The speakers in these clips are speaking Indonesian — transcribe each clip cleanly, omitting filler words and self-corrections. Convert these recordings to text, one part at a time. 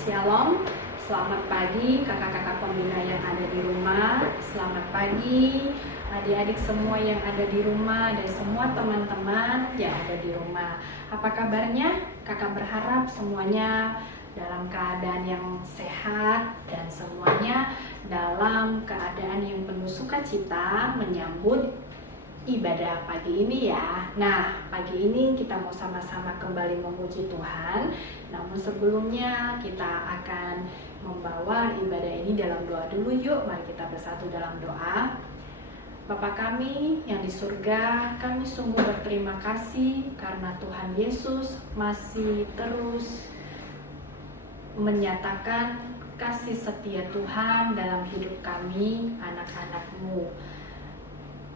Shalom, selamat pagi kakak-kakak pembina yang ada di rumah. Selamat pagi adik-adik semua yang ada di rumah dan semua teman-teman yang ada di rumah. Apa kabarnya? Kakak berharap semuanya dalam keadaan yang sehat dan semuanya dalam keadaan yang penuh sukacita menyambut ibadah pagi ini ya. Nah, pagi ini kita mau sama-sama kembali memuji Tuhan. Namun sebelumnya kita akan membawa ibadah ini dalam doa dulu yuk. Mari kita bersatu dalam doa. Bapa kami yang di surga, kami sungguh berterima kasih karena Tuhan Yesus masih terus menyatakan kasih setia Tuhan dalam hidup kami, anak-anak-Mu.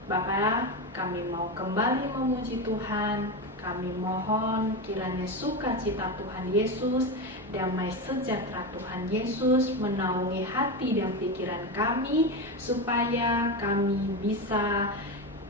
Bapa, kami mau kembali memuji Tuhan. Kami mohon kiranya sukacita Tuhan Yesus, damai sejahtera Tuhan Yesus menaungi hati dan pikiran kami, supaya kami bisa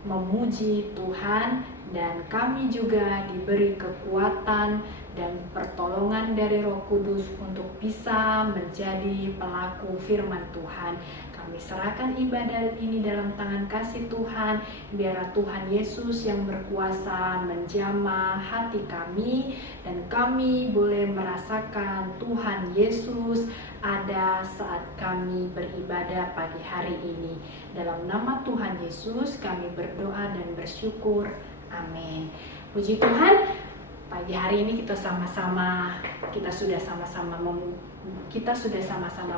memuji Tuhan dan kami juga diberi kekuatan dan pertolongan dari Roh Kudus untuk bisa menjadi pelaku firman Tuhan. Kami serahkan ibadah ini dalam tangan kasih Tuhan. Biarlah Tuhan Yesus yang berkuasa menjamah hati kami dan kami boleh merasakan Tuhan Yesus ada saat kami beribadah pagi hari ini. Dalam nama Tuhan Yesus kami berdoa dan bersyukur. Amin. Puji Tuhan, pagi hari ini kita sudah sama-sama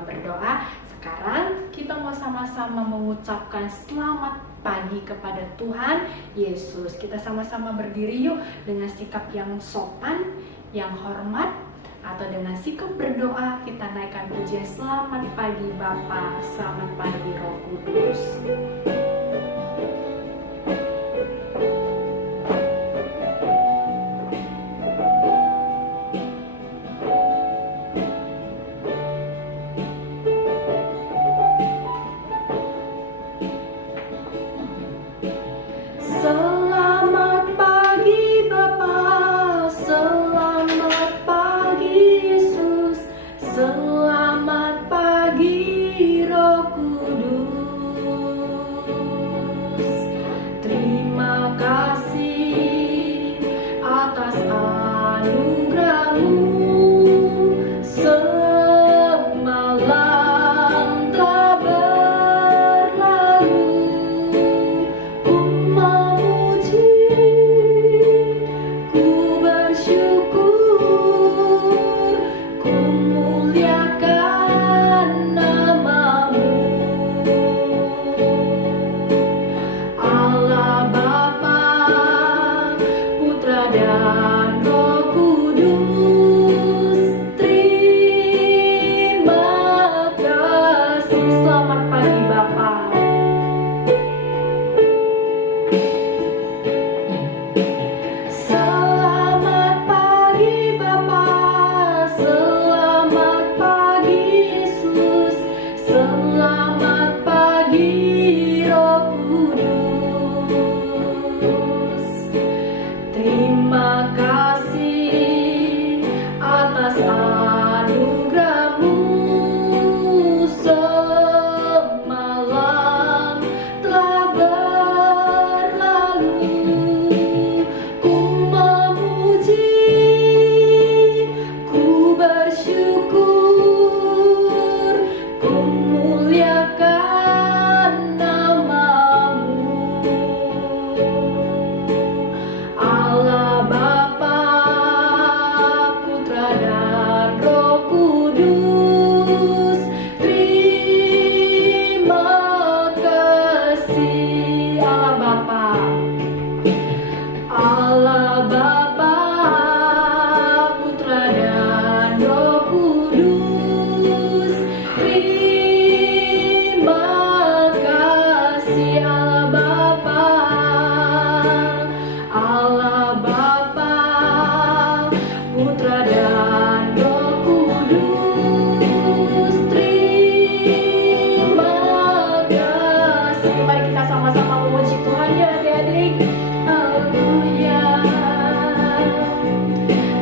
berdoa. Sekarang kita mau sama-sama mengucapkan selamat pagi kepada Tuhan Yesus. Kita sama-sama berdiri yuk dengan sikap yang sopan, yang hormat, atau dengan sikap berdoa kita naikkan pujian selamat pagi Bapa, selamat pagi Roh Kudus.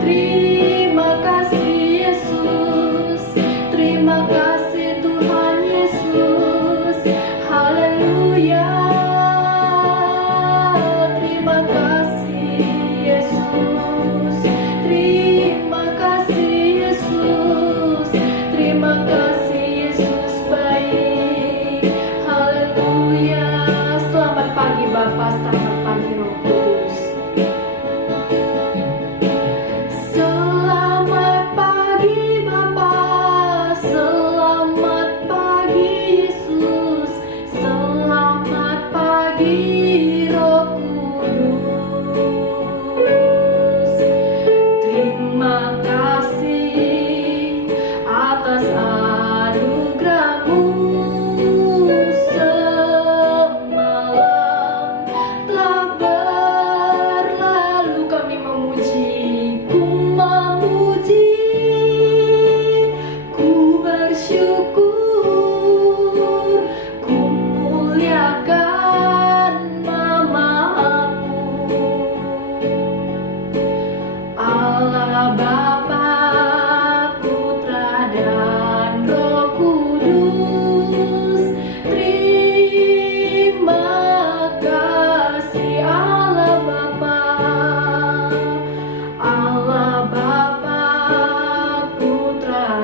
Terima kasih Yesus.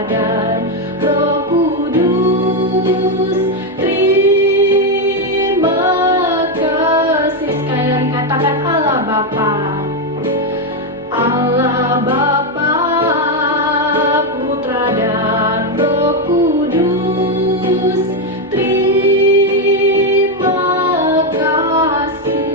dan Roh Kudus. Terima kasih. Sekali lagi katakan Allah Bapa. Allah Bapa, Putra dan Roh Kudus. Terima kasih.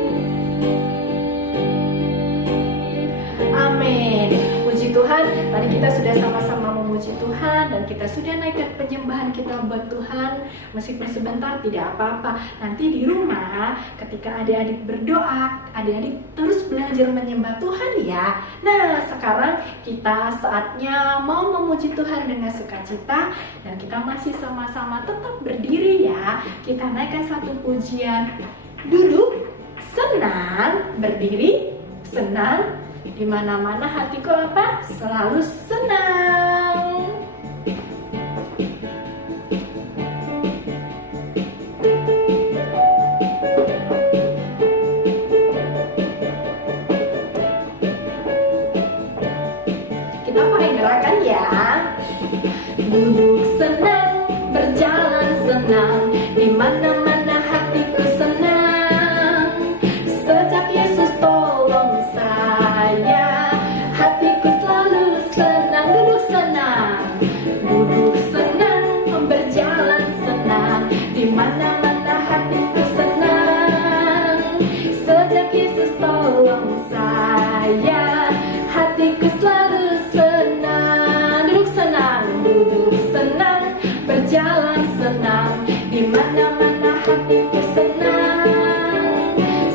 Amin. Puji Tuhan, tadi kita sudah sama-sama memuji Tuhan dan kita sudah naikkan penyembahan kita buat Tuhan. Meskipun sebentar tidak apa-apa. Nanti di rumah ketika adik-adik berdoa, adik-adik terus belajar menyembah Tuhan ya. Nah, sekarang kita saatnya mau memuji Tuhan dengan sukacita dan kita masih sama-sama tetap berdiri ya. Kita naikkan satu pujian. Duduk, senang, berdiri, senang. Di mana-mana hatiku apa? Selalu senang. Kita pakai gerakan ya. Duduk senang, berjalan senang, di mana-mana hatiku senang. Sejak Yesus tolong saya, hatiku selalu senang. Duduk senang, berjalan senang, di mana-mana hatiku senang. Sejak Yesus tolong saya, hatiku selalu senang. Duduk senang, berjalan senang, di mana-mana hatiku senang.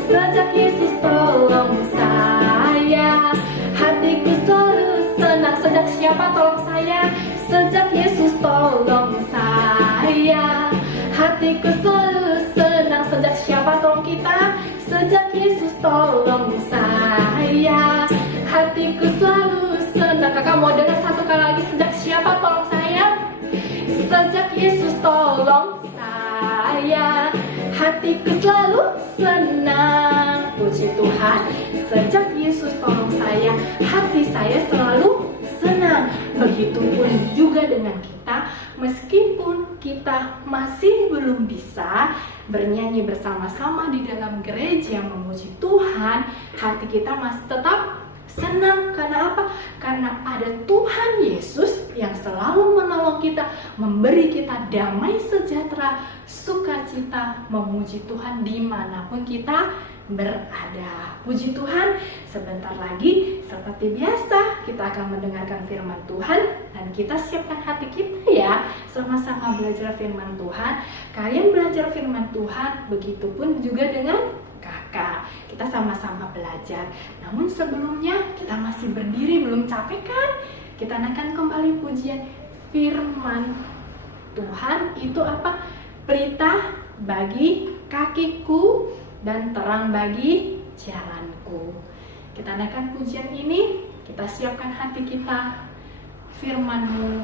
Sejak Yesus tolong saya, hatiku selalu senang. Sejak siapa tolong saya? Sejak Yesus tolong saya, hatiku selalu senang. Sejak siapa tolong kita? Sejak Yesus tolong saya, hatiku selalu senang. Kakak mau dengar satu kali lagi. Sejak siapa tolong saya? Sejak Yesus tolong saya, hatiku selalu senang. Puji Tuhan. Sejak Yesus tolong saya, hati saya selalu senang. Begitupun juga dengan kita, meskipun kita masih belum bisa bernyanyi bersama-sama di dalam gereja memuji Tuhan, hati kita masih tetap senang. Karena apa? Karena ada Tuhan Yesus yang selalu menolong kita, memberi kita damai sejahtera, sukacita, memuji Tuhan dimanapun kita berada. Puji Tuhan, sebentar lagi seperti biasa kita akan mendengarkan firman Tuhan dan kita siapkan hati kita ya, sama-sama belajar firman Tuhan. Kalian belajar firman Tuhan, begitupun juga dengan kakak. Kita sama-sama belajar. Namun sebelumnya kita masih berdiri, belum capek kan? Kita naikkan kembali pujian. Firman Tuhan itu apa? Pelita bagi kakiku dan terang bagi jalanku. Kita naikkan pujian ini, kita siapkan hati kita. Firman-Mu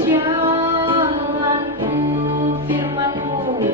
jalanku, firman-Mu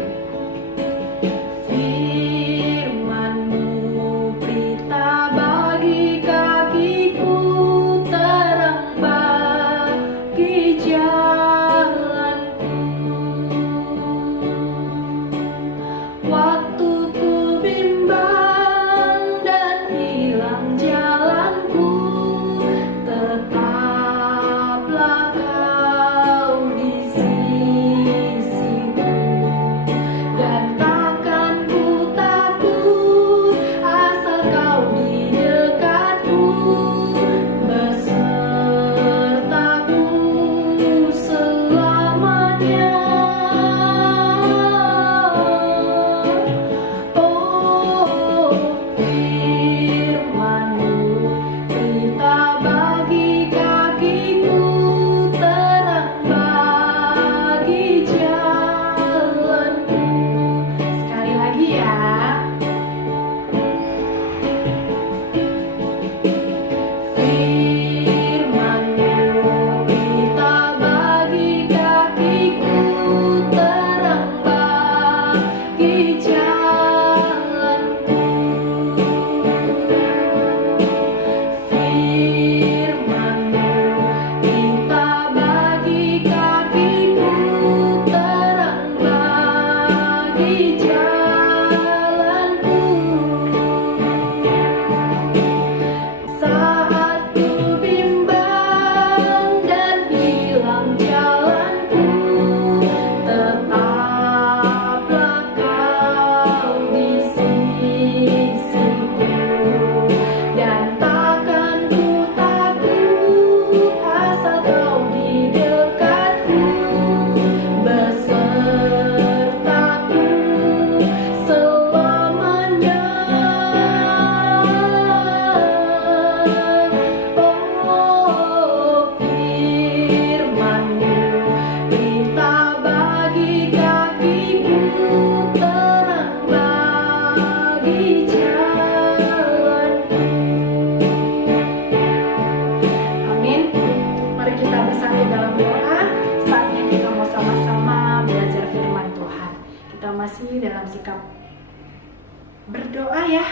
berdoa ya.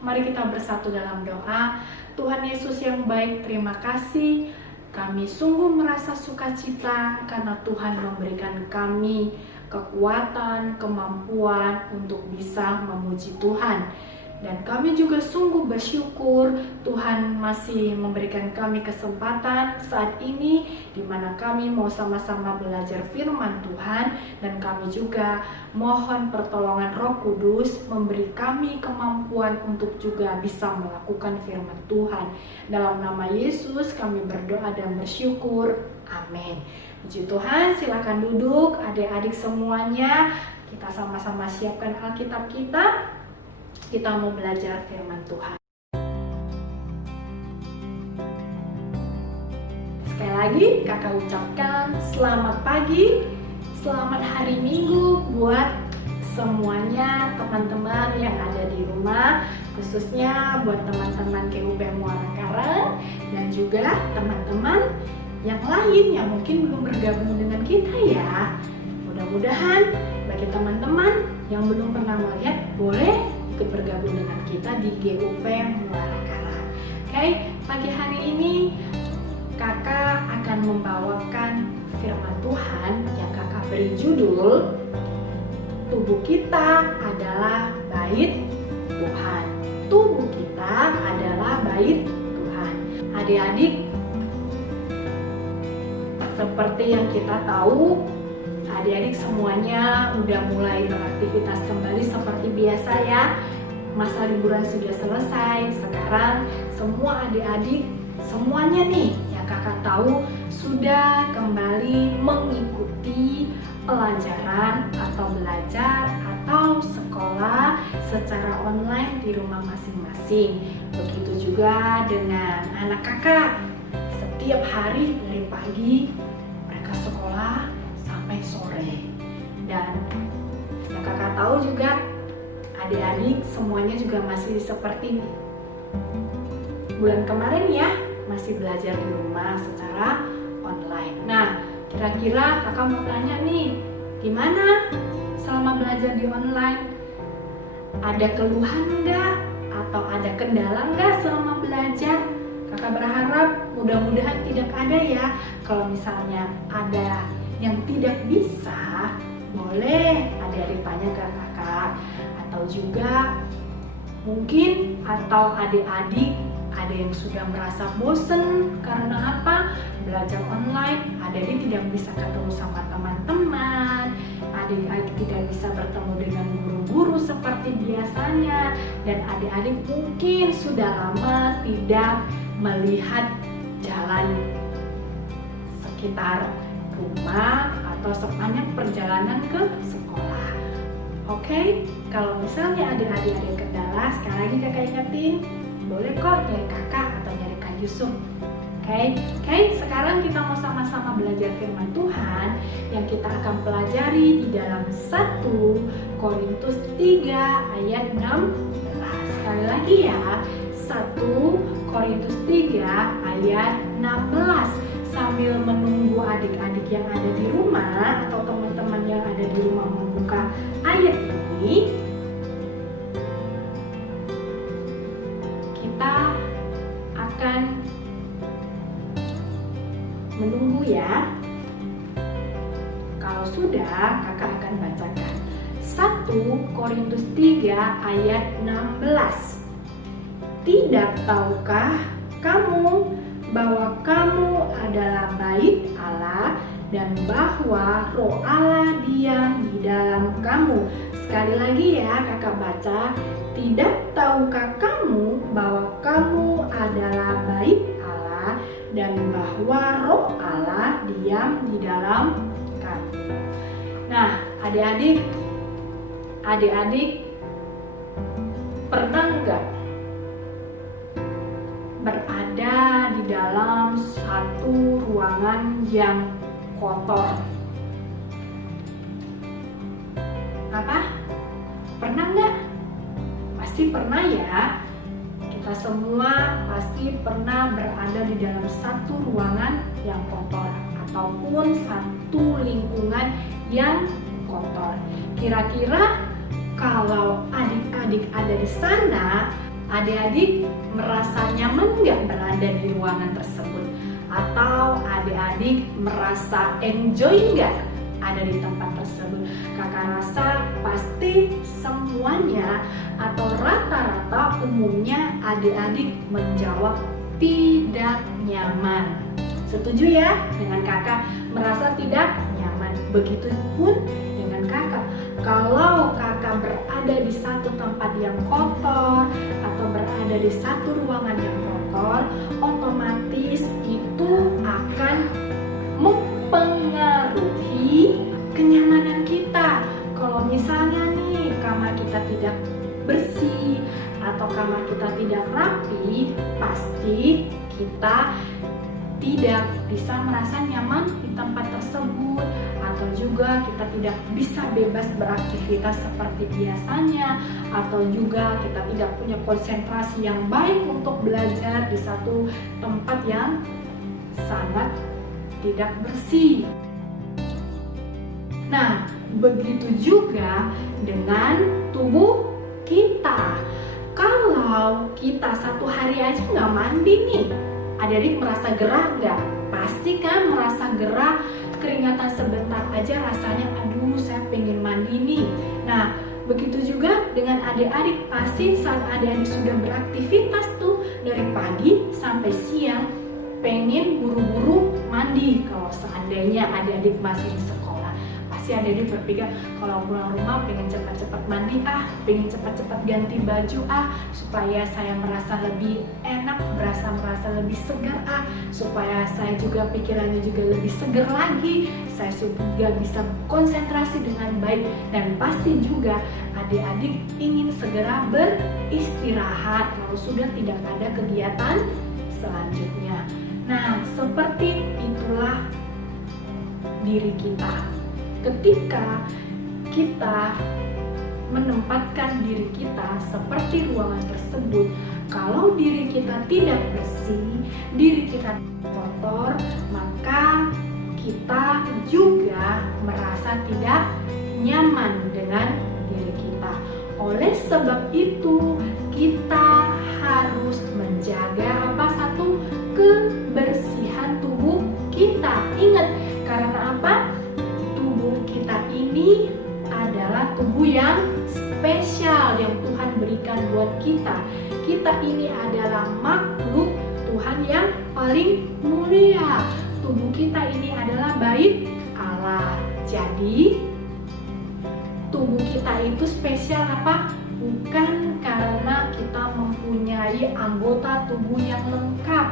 Mari kita bersatu dalam doa. Tuhan Yesus yang baik, terima kasih. Kami sungguh merasa sukacita karena Tuhan memberikan kami kekuatan, kemampuan untuk bisa memuji Tuhan. Dan kami juga sungguh bersyukur Tuhan masih memberikan kami kesempatan saat ini di mana kami mau sama-sama belajar firman Tuhan, dan kami juga mohon pertolongan Roh Kudus memberi kami kemampuan untuk juga bisa melakukan firman Tuhan. Dalam nama Yesus kami berdoa dan bersyukur. Amin. Puji Tuhan, silakan duduk adik-adik semuanya. Kita sama-sama siapkan Alkitab kita. Kita mau belajar firman Tuhan. Sekali lagi kakak ucapkan selamat pagi, selamat hari Minggu buat semuanya teman-teman yang ada di rumah, khususnya buat teman-teman KUP Muara Karang dan juga teman-teman yang lain yang mungkin belum bergabung dengan kita ya. Mudah-mudahan bagi teman-teman yang belum pernah melihat, boleh ikut bergabung dengan kita di GUP Muara Karang. Oke, pagi hari ini kakak akan membawakan firman Tuhan yang kakak beri judul Tubuh Kita Adalah Bait Tuhan. Tubuh kita adalah bait Tuhan. Adik-adik, seperti yang kita tahu, adik-adik semuanya udah mulai beraktivitas kembali seperti biasa ya. Masa liburan sudah selesai. Sekarang semua adik-adik semuanya nih yang kakak tahu sudah kembali mengikuti pelajaran atau belajar atau sekolah secara online di rumah masing-masing. Begitu juga dengan anak kakak. Setiap hari dari pagi mereka sekolah sampai sore. Dan yang kakak tahu juga adik-adik semuanya juga masih seperti bulan kemarin ya, masih belajar di rumah secara online. Nah, kira-kira kakak mau tanya nih, gimana selama belajar di online? Ada keluhan enggak? Atau ada kendala enggak selama belajar? Kakak berharap mudah-mudahan tidak ada ya. Kalau misalnya ada yang tidak bisa, boleh adik-adik tanya ke kakak. Atau juga mungkin atau adik-adik ada yang sudah merasa bosen karena apa? Belajar online, adik-adik tidak bisa ketemu sama teman-teman, adik-adik tidak bisa bertemu dengan guru-guru seperti biasanya, dan adik-adik mungkin sudah lama tidak melihat jalan sekitar rumah atau sepanjang perjalanan ke sekolah. Oke, kalau misalnya adik-adik ada kendala, sekali lagi kakak ingetin, boleh kok nyari kakak atau nyari Kak Yusuf. Oke, sekarang kita mau sama-sama belajar firman Tuhan yang kita akan pelajari di dalam 1 Korintus 3 ayat 16. Sekali lagi ya, 1 Korintus 3 ayat 16. Sambil menunggu adik-adik yang ada di rumah atau teman-teman yang ada di rumah membuka ayat ini, kita akan menunggu ya. Kalau sudah, kakak akan bacakan 1 Korintus 3 ayat 16. Tidak tahukah kamu bahwa kamu adalah bait Allah dan bahwa Roh Allah diam di dalam kamu? Sekali lagi ya kakak baca. Tidak tahukah kamu bahwa kamu adalah bait Allah dan bahwa Roh Allah diam di dalam kamu? Nah, adik-adik pernah nggak berada di dalam satu ruangan yang kotor? Apa? Pernah nggak? Pasti pernah ya. Kita semua pasti pernah berada di dalam satu ruangan yang kotor ataupun satu lingkungan yang kotor. Kira-kira Kalau adik-adik ada di sana, adik-adik merasa nyaman nggak berada di ruangan tersebut? Atau adik-adik merasa enjoy nggak ada di tempat tersebut? Kakak rasa pasti semuanya atau rata-rata umumnya adik-adik menjawab tidak nyaman. Setuju ya dengan kakak, merasa tidak nyaman? Begitupun dengan kakak. Kalau kakak berada di satu tempat yang kotor atau berada di satu ruangan yang kotor, otomatis itu akan mempengaruhi kenyamanan kita. Kalau misalnya nih kamar kita tidak bersih atau kamar kita tidak rapi, pasti kita tidak bisa merasa nyaman di tempat tersebut, atau juga kita tidak bisa bebas beraktivitas seperti biasanya, atau juga kita tidak punya konsentrasi yang baik untuk belajar di satu tempat yang sangat tidak bersih. Nah, begitu juga dengan tubuh kita. Kalau kita satu hari aja nggak mandi nih, adik-adik merasa gerah nggak? Pasti kan merasa gerah, keringatan sebentar aja rasanya aduh saya pengen mandi nih. Nah, begitu juga dengan adik-adik, pasti saat adik-adik sudah beraktivitas tuh dari pagi sampai siang pengen buru-buru mandi. Kalau seandainya adik-adik masih di sekolah, pasti adik-adik berpikir kalau pulang rumah pengen cepat-cepat mandi pengen cepat-cepat ganti baju supaya saya merasa lebih enak, merasa lebih segar supaya saya juga pikirannya juga lebih segar lagi, saya juga bisa konsentrasi dengan baik. Dan pasti juga adik-adik ingin segera beristirahat kalau sudah tidak ada kegiatan selanjutnya. Nah, seperti itulah diri kita. Ketika kita menempatkan diri kita seperti ruangan tersebut, kalau diri kita tidak bersih, diri kita kotor, maka kita juga merasa tidak nyaman dengan diri kita. Oleh sebab itu, kita harus menjaga satu kebersihan tubuh kita. Ingat, karena apa? Tubuh kita ini adalah tubuh yang spesial yang Tuhan berikan buat kita. Kita ini adalah makhluk Tuhan yang paling mulia. Tubuh kita ini adalah bait Allah. Jadi tubuh kita itu spesial apa? Bukan karena kita mempunyai anggota tubuh yang lengkap.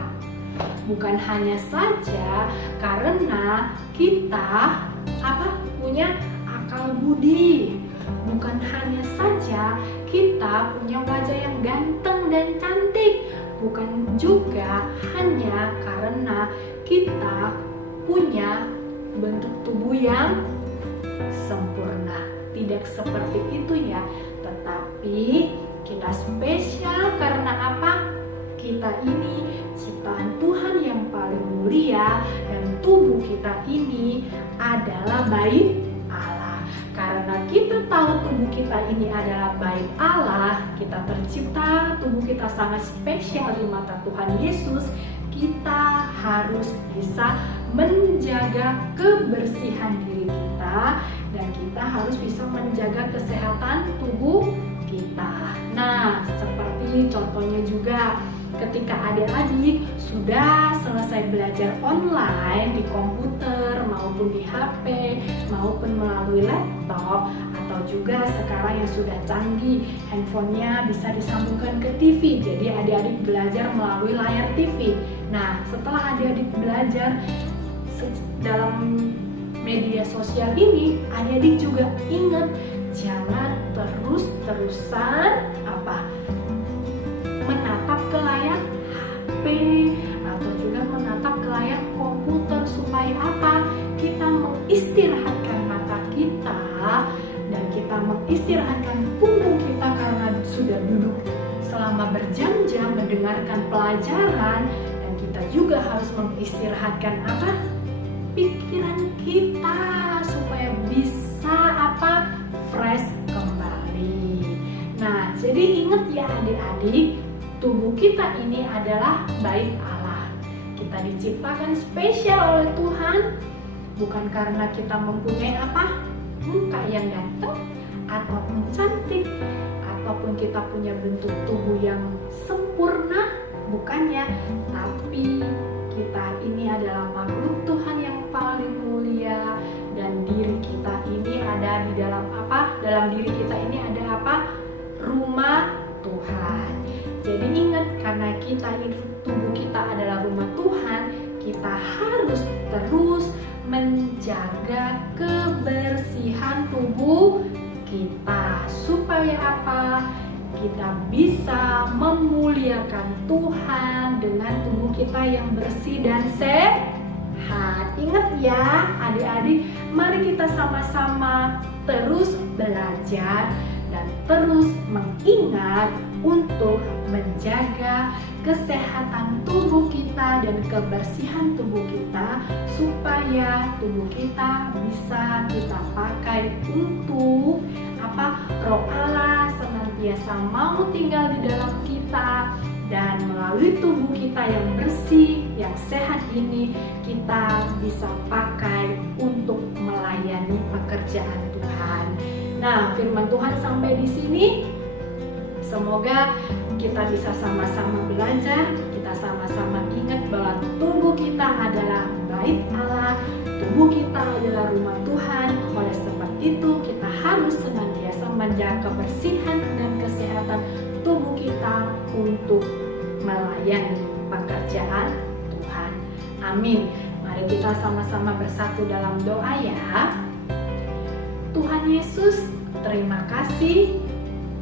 Bukan hanya saja karena kita punya akal budi. Bukan hanya saja kita punya wajah yang ganteng dan cantik. Bukan juga hanya karena kita punya bentuk tubuh yang sempurna. Tidak seperti itu ya. Tetapi kita spesial karena apa? Kita ini ciptaan Tuhan yang paling mulia, dan tubuh kita ini adalah bait Allah. Karena kita tahu tubuh kita ini adalah bait Allah, kita tercipta, tubuh kita sangat spesial di mata Tuhan Yesus. Kita harus bisa menjaga kebersihan diri kita, dan kita harus bisa menjaga kesehatan tubuh kita. Nah, seperti contohnya juga ketika adik-adik sudah selesai belajar online di komputer maupun di HP maupun melalui laptop, atau juga sekarang yang sudah canggih handphonenya bisa disambungkan ke TV, jadi adik-adik belajar melalui layar TV. Nah, setelah adik-adik belajar dalam media sosial ini, adik-adik juga ingat jangan terus-terusan menatap ke layar HP atau juga menatap ke layar komputer. Supaya apa? Kita mengistirahatkan mata kita dan kita mengistirahatkan punggung kita, karena sudah duduk selama berjam-jam mendengarkan pelajaran. Dan kita juga harus mengistirahatkan pikiran kita supaya bisa fresh kembali. jadi ingat ya adik-adik, tubuh kita ini adalah bait Allah. Kita diciptakan spesial oleh Tuhan, bukan karena kita mempunyai muka yang ganteng ataupun cantik, ataupun kita punya bentuk tubuh yang sempurna, bukannya. Tapi kita ini adalah makhluk Tuhan yang paling mulia, dan diri kita ini ada di dalam dalam diri kita ini ada rumah Tuhan. Jadi ingat, karena tubuh kita adalah rumah Tuhan, kita harus terus menjaga kebersihan tubuh kita supaya kita bisa memuliakan Tuhan dengan tubuh kita yang bersih dan sehat. Ingat ya adik-adik, mari kita sama-sama terus belajar dan terus mengingat untuk menjaga kesehatan tubuh kita dan kebersihan tubuh kita, supaya tubuh kita bisa kita pakai untuk Roh Allah senantiasa mau tinggal di dalam kita, dan melalui tubuh kita yang bersih, yang sehat ini kita bisa pakai untuk melayani pekerjaan Tuhan. Nah, firman Tuhan sampai di sini. Semoga kita bisa sama-sama belajar, kita sama-sama ingat bahwa tubuh kita adalah bait Allah, tubuh kita adalah rumah Tuhan. Oleh sebab itu, kita harus senantiasa menjaga kebersihan dan kesehatan tubuh kita untuk melayani pekerjaan Tuhan. Amin. Mari kita sama-sama bersatu dalam doa ya. Tuhan Yesus, terima kasih.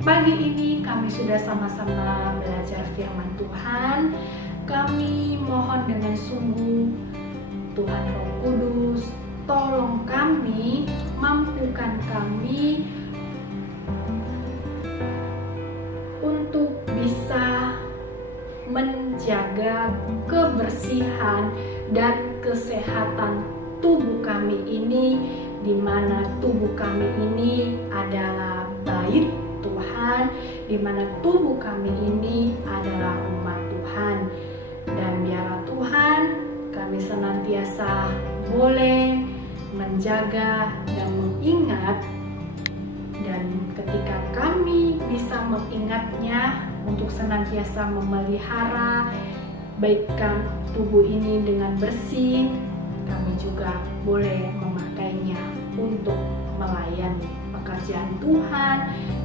Pagi ini kami sudah sama-sama belajar firman Tuhan. Kami mohon dengan sungguh, Tuhan Roh Kudus, tolong kami, mampukan kami untuk bisa menjaga kebersihan dan kesehatan tubuh kami ini, di mana tubuh kami ini adalah bait Tuhan, di mana tubuh kami ini adalah rumah Tuhan. Dan biarlah Tuhan, kami senantiasa boleh menjaga dan mengingat, dan ketika kami bisa mengingatnya untuk senantiasa memelihara baikkan tubuh ini dengan bersih, kami juga boleh memakainya untuk melayani pekerjaan Tuhan,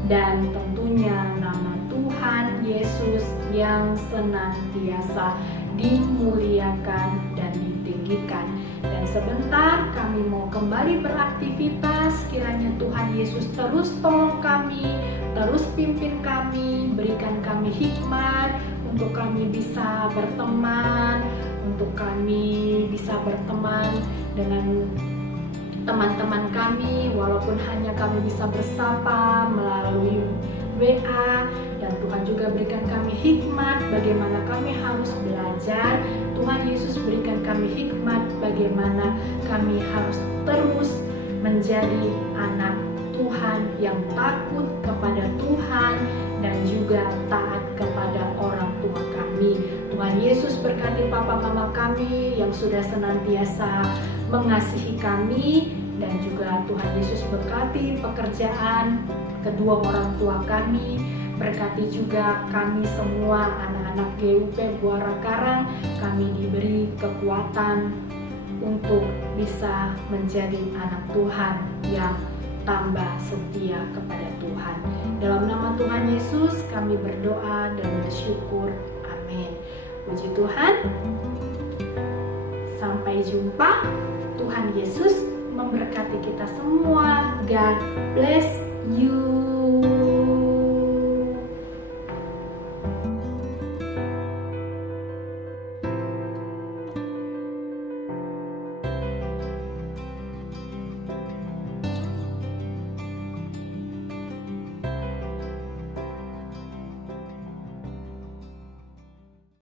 dan tentunya nama Tuhan Yesus yang senantiasa dimuliakan dan ditinggikan. Dan sebentar kami mau kembali beraktivitas. Kiranya Tuhan Yesus terus tolong kami, terus pimpin kami, berikan kami hikmat untuk kami bisa berteman, untuk kami bisa berteman dengan teman-teman kami, walaupun hanya kami bisa bersapa melalui WA. Dan Tuhan juga berikan kami hikmat bagaimana kami harus belajar. Tuhan Yesus berikan kami hikmat bagaimana kami harus terus menjadi anak Tuhan yang takut kepada Tuhan dan juga taat kepada orang tua kami. Tuhan Yesus berkati papa mama kami yang sudah senantiasa mengasihi kami, dan juga Tuhan Yesus berkati pekerjaan kedua orang tua kami. Berkati juga kami semua anak-anak GUP Buara Karang, kami diberi kekuatan untuk bisa menjadi anak Tuhan yang tambah setia kepada Tuhan. Dalam nama Tuhan Yesus kami berdoa dan bersyukur. Amin. Puji Tuhan. Sampai jumpa. Tuhan Yesus memberkati kita semua. God bless you.